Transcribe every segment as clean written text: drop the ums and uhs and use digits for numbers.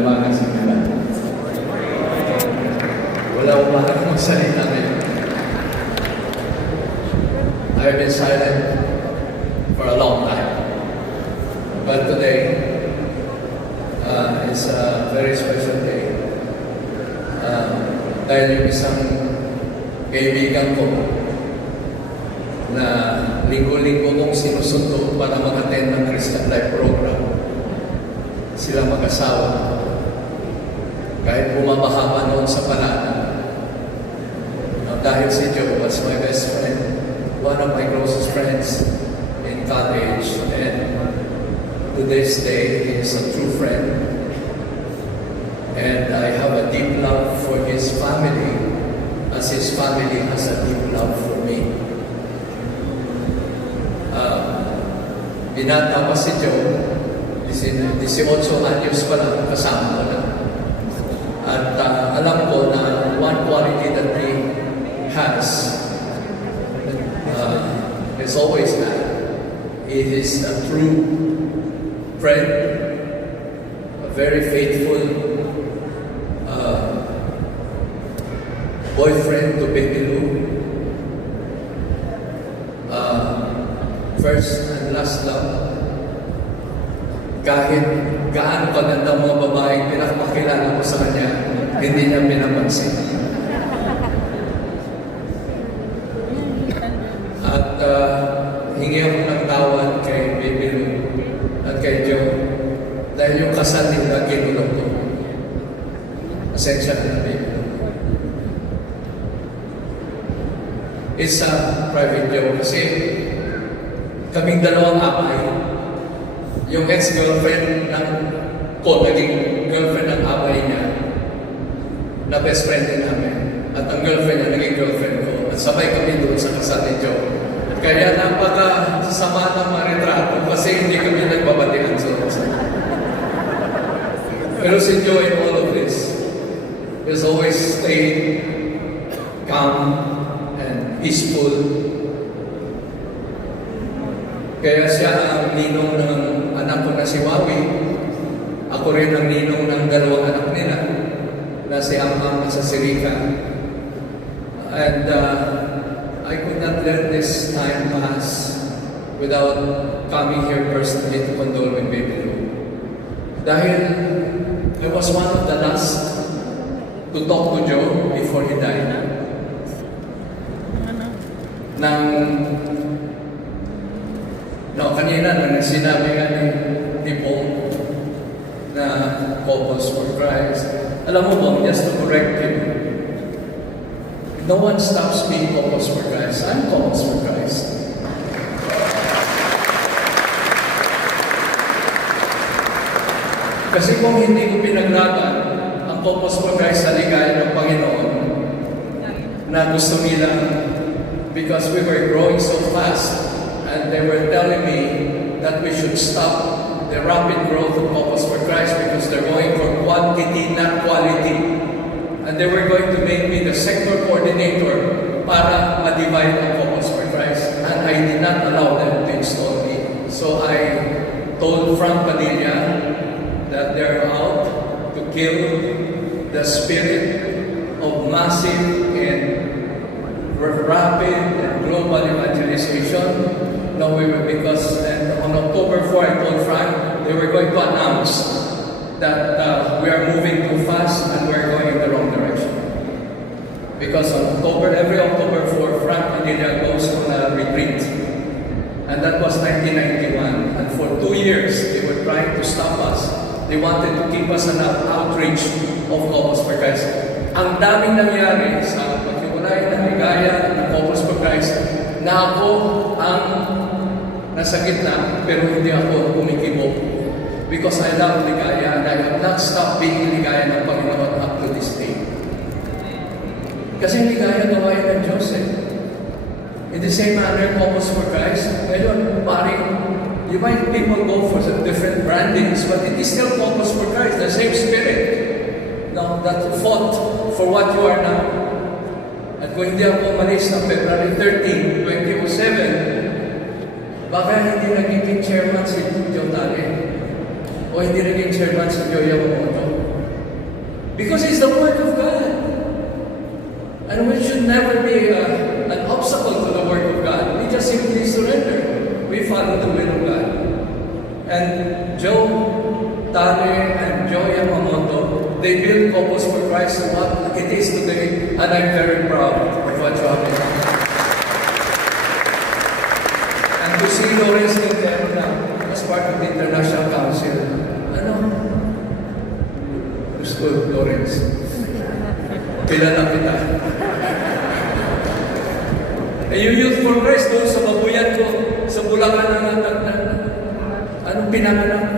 Umaga sa kanila. Wala akong magsalita ngayon. I've been silent for a long time. But today is a very special day. Dahil yung isang kaibigan ko na linggo-linggo kong sinusundo para mag-attend ng Christian Life Program. Sila mag-asawa. Kahit bumabaha pa noon sa Palana. Dahil si Joe was my best friend, one of my closest friends in college, and to this day, he is a true friend. And I have a deep love for his family, as his family has a deep love for me. Binata pa si Joe, 18 anyos pa lang, kasama ko na. At alam ko na one quality that he has is always that. He is a true friend, a very faithful boyfriend to Baby Lou. First and last love. Kahit gaano kaganda mga babaeng pinapakilala ko sa kanya, hindi niya pinapansin. At hingi ako ng tawad kay Baby Lou at kay Joe dahil yung kasal nila kinulog ko. Asensya na Baby Lou. It's a private joke kasi kaming dalawang amay. Yung ex-girlfriend ng ko, naging girlfriend ng amay niya, na best friend din namin. At ang girlfriend niya, naging girlfriend ko. At sabay kami doon sa kasal ni Joe. Kaya napaka-sama ng mga retrato kasi hindi kami nagbabatihan sa kasal. Pero si Joe in all of this has always stayed calm and peaceful. Kaya siya ang ninong ng anak ko na si Wawi. Ako rin ang ninong ng dalawang anak nila na si Amam at si Rika. And I could not let this time pass without coming here personally to condole with Baby Lou. Dahil I was one of the last to talk to Joe before he died. Kanina nang sinabi nga ni Paul na Couples for Christ. Alam mo ba, just to correct him, no one stops being Couples for Christ. I'm Couples for Christ. Kasi kung hindi ko pinaglaban ang Couples for Christ sa ligaya ng Panginoon na gusto nila, because we were growing so fast, and they were telling me that we should stop the rapid growth of Couples for Christ because they're going for quantity, not quality. And they were going to make me the sector coordinator para ma-divide ang Couples for Christ. And I did not allow them to install me. So I told Frank Padilla that they're out to kill the spirit of massive and rapid and global evangelization. No, because on October 4, I told Frank they were going to announce that we are moving too fast and we're going in the wrong direction. Because on every October 4, Frank Padilla goes on a retreat. And that was 1991. And for 2 years, they were trying to stop us. They wanted to keep us on an outreach of Couples for Christ. Ang daming nangyari sa paghiwalay ng ligaya ng Couples for Christ na ako ang nasa gitna, pero hindi ako kumikibo. Because I love ligaya and I have not stopped being ligaya ng Panginoon up to this day. Kasi ligaya gawain ng Diyos eh. In the same manner, Couples for Christ, ngayon, paring, you might people go for some different brandings, but it is still Couples for Christ, the same spirit that fought for what you are now. At kung hindi ako umalis ng February 13, 2007, baka hindi naging chairman si Joe Tale o hindi naging chairman si Joe Yamamoto. Because it's the Word of God. And we should never be an obstacle to the Word of God. We just simply surrender. We follow the will of God. And Joe Tane and Joe Yamamoto, they built Couples for Christ to what it is today, and I'm very proud of what you have done. And to see Lawrence Quintero now as part of the International Council, gusto Lawrence, kilala kita. Yung Youth for Christ doon sa babuyan ko, sa Bulacan na anong pinanganak?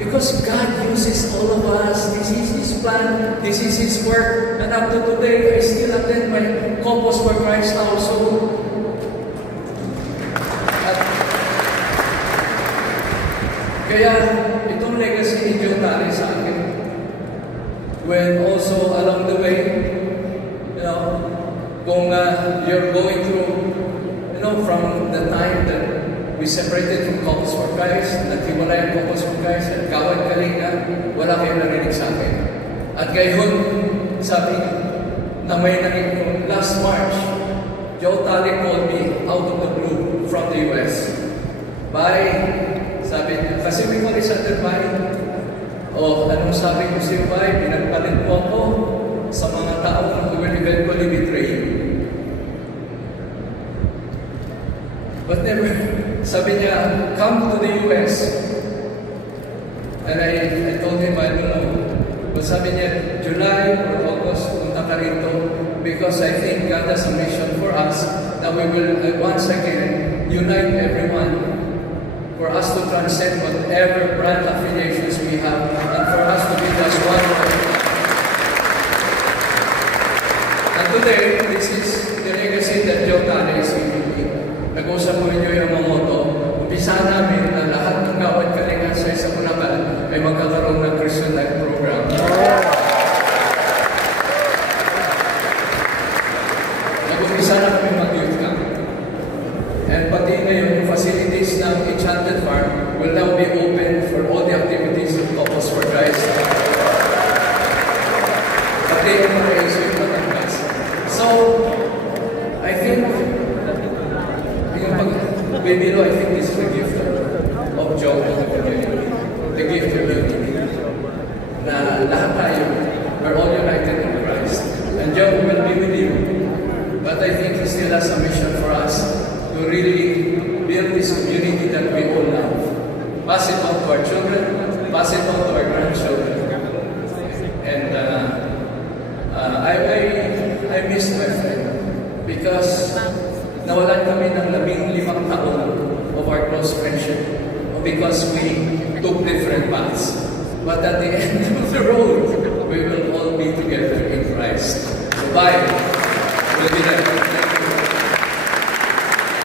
Because God uses all of us. This is His plan. This is His work. And up to today, I still attend my Couples for Christ household. At kaya, itong legacy ni Joe Tari sa akin, when also along the way, kung you're going through, from the time that we separated from Couples for Christ, naghiwalay ang Couples for Christ, at Kawad Kalinga, wala kayong narinig sa akin. At ngayon, sabi na may narinig last March, Joe Tali called me out of the blue from the US. Sabi niya, kasi may marisander ba? Anong sabi ko siya ba? Pinagpalit mo ako sa mga taong who will eventually betray you. But never, sabi niya, come to the US. And I told him, I don't know. But sabi niya, July or August, punta ka rito because I think God has a mission for us that we will once again unite everyone for us to transcend whatever brand affiliations we have and for us to be just one Lord. And today, this is the legacy that Joe Tane is giving me. Nag-usap ko rin yung Yamamoto. Umpisa namin na lahat ng Kawad Kalinga sa isang Bulacan ay magkakaroon ng Christian Life Program. Nag-umpisa na kami mag-youth camp. And pati ngayon, facilities ng Enchanted Farm will now be open for all the activities of Couples for Christ. Pati yung mga isip na tangkas. So, I think, Baby Lo, I think this is the gift of Joe to the community. The gift of unity. Na lahat tayo, we're all united in Christ. And Joe will be with you. But I think He still has a mission for us to really build this community that we all love. Pass it on to our children, pass it on to our grandchildren. And I miss my friend because nawalan kami ng 15 taon of our close friendship because we took different paths. But at the end of the road, we will all be together in Christ. So bye. We'll be there.